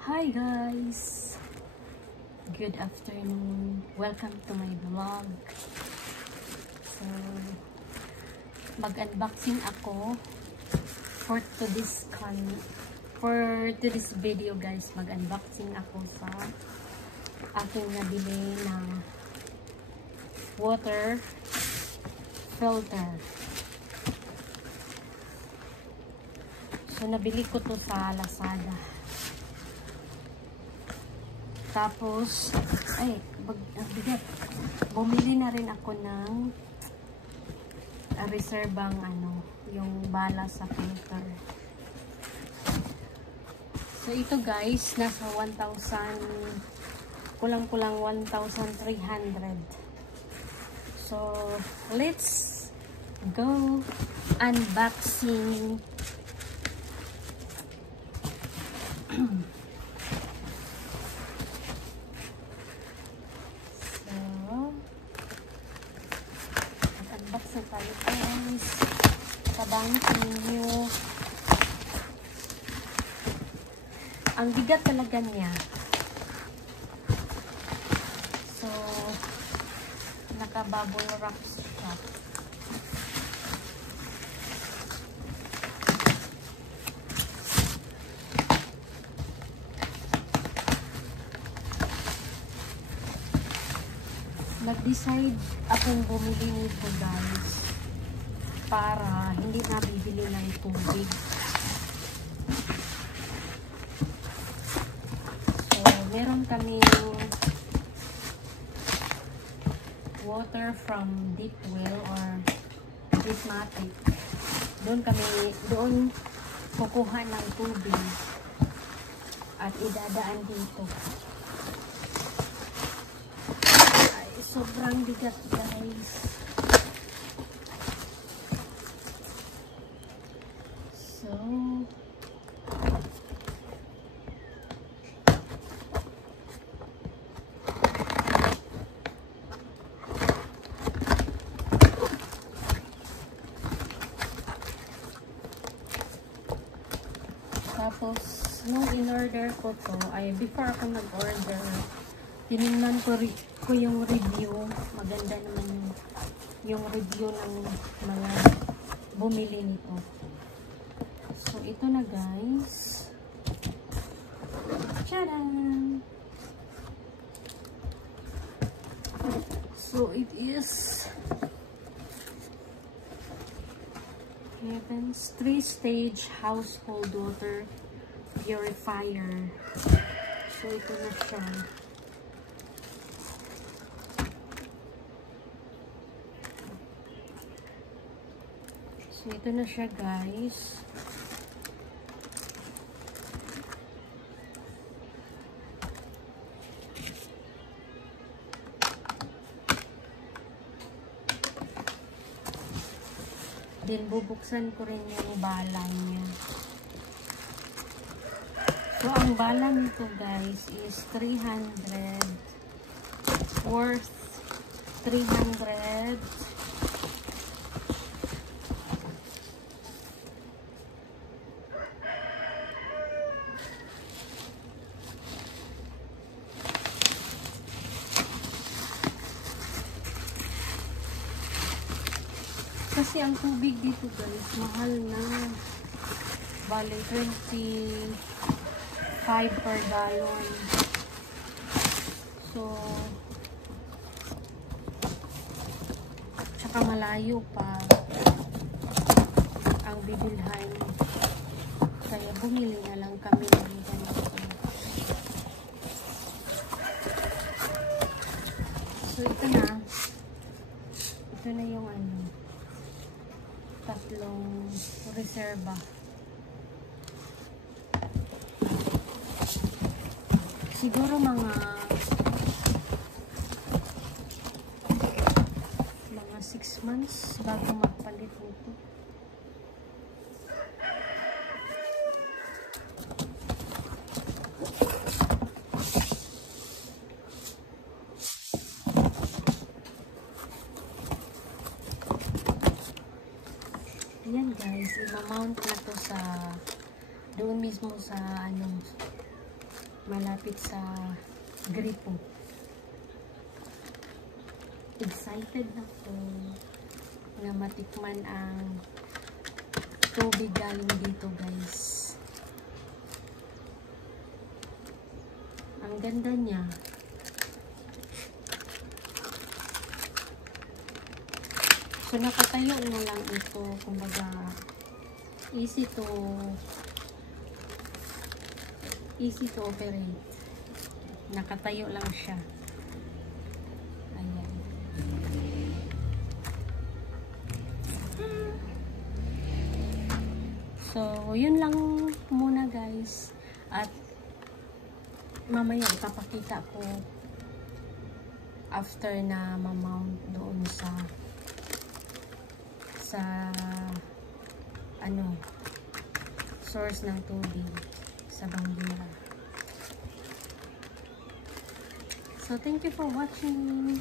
Hi guys! Good afternoon. Welcome to my vlog. So, mag-unboxing ako for today's video guys. Mag-unboxing ako sa aking nabili ng water filter. So, nabili ko to sa Lazada. Tapos, bigat. Bumili na rin ako ng reservang yung bala sa filter. So, ito guys, nasa 1,000, kulang-kulang 1,300. So, let's go unboxing. Unboxing tayo guys. Kabangin nyo. Ang bigat talaga niya. So, naka-bubble wrap siya. Nag-decide akong bumili nito guys para hindi na bibili ng tubig. So, meron kaming water from Deep Well or Deepmatic. Doon kukuha ng tubig at idadaan dito. Sobrang bigat guys. So, tapos nung in-order ko to, before ako nag-order, tinignan ko yung review. Maganda naman yung review ng mga bumili nito. So, ito na guys. Tcharam! So, it is Heaven's 3-stage household water purifier. So, ito na siya. So, ito na siya guys. Then, bubuksan ko rin yung bala niya. So, ang bala nito guys is 300. Worth 300. Kasi ang tubig dito guys, mahal na. Bale, 25 per gallon. So, tsaka malayo pa ang bibilhan. Kaya bumili na lang kami ng ganito. So, ito na yung tatlong reserva. Siguro mga 6 months bago magpalit nito. Ayan guys, i-mount na to sa doon mismo sa malapit sa gripo. Excited na ako na matikman ang tubig galing dito, guys. Ang ganda niya. So, nakatayo na lang ito. Kumbaga, easy to operate. Nakatayo lang siya. Ayan. So, yun lang muna, guys. At mamaya ipapakita ko after na ma-mount doon sa source ng tubig sa banggura. So, thank you for watching.